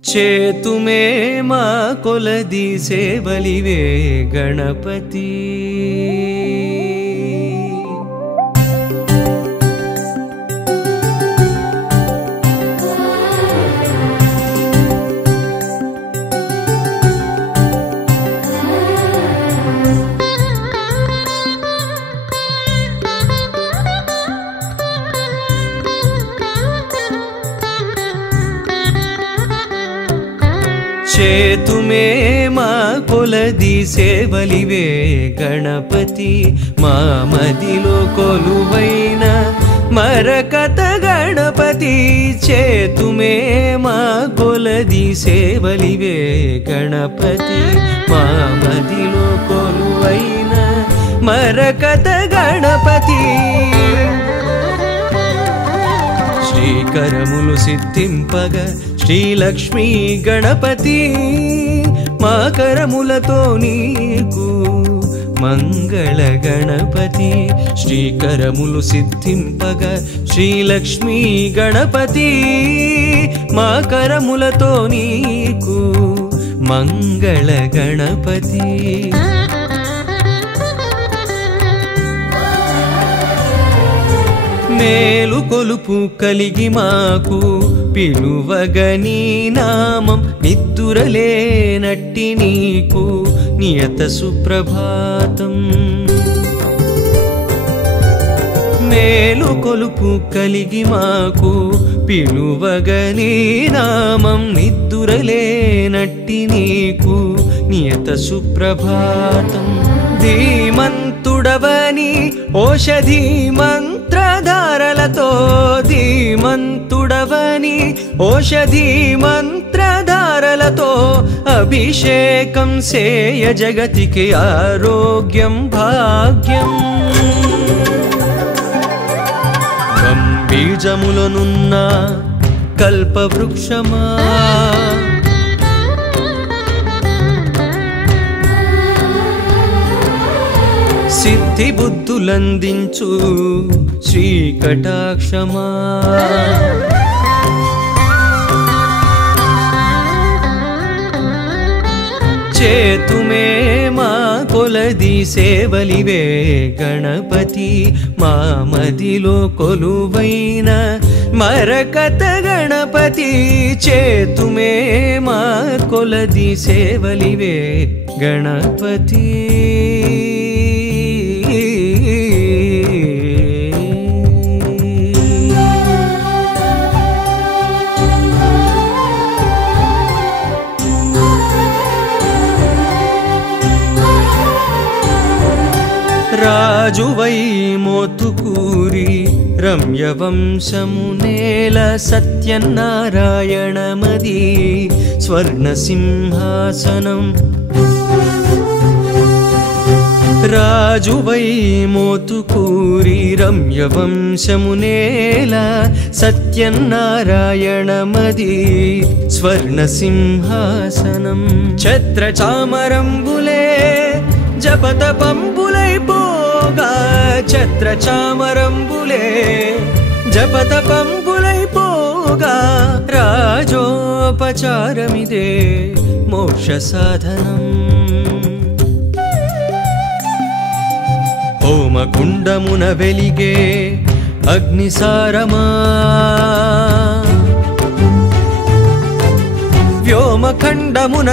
చేతుమే మా కొలది సేవలివే గణపతి చేతుమే మా కొలది సేవలివే గణపతి మా మదిలో కొలువైన మరకత గణపతి చేతుమే మా కొలది సేవలివే గణపతి మా మదిలో కొలువైన మరకత గణపతి శ్రీకరములు సిద్ధింపగ శ్రీలక్ష్మీ గణపతి మా కరములతో నీకు మంగళ గణపతి శ్రీకరములు సిద్ధింపగ శ్రీలక్ష్మీ గణపతి మా కరములతో నీకు మంగళ గణపతి మేలు కొలుపు కలిగి మాకు పిలువగని నామం నిద్దురలేనట్టి నీకు నియత సుప్రభాతం మేలు కొలుపు కలిగి మాకు పిలువగని నామం నిద్దురలేనట్టి నీకు నియత సుప్రభాతం ధీమంతుడవని ఓషధి మంత్రధారలతో ధీమంతుడవని ఓషధి మంత్రధారలతో అభిషేకం సేయ జగతికి ఆరోగ్యం భాగ్యం బీజములనున్న కల్పవృక్షమా సిద్ధి బుద్ధులందించు శ్రీకటాక్షమా చేతుమే మా కొలది సేవలివే గణపతి మా మదిలో కొలువైన మరకత గణపతి చేతుమే మా కొలది సేవలివే గణపతి రాజువై మోతుకూరి రమ్యవంశమునేల సత్యనారాయణమది స్వర్ణసింహాసనం రాజువై మోతుకూరి రమ్యవంశమునేల సత్యనారాయణమది స్వర్ణసింహాసనం ఛత్రచామరంబులే జపతపంబులైపోగా ఛత్రచామరంబులే జపతపంబులైపోగా రాజోపచారమిదే మోక్ష సాధనం హోమకుండమున వెలిగే అగ్నిసారమా వ్యోమఖండమున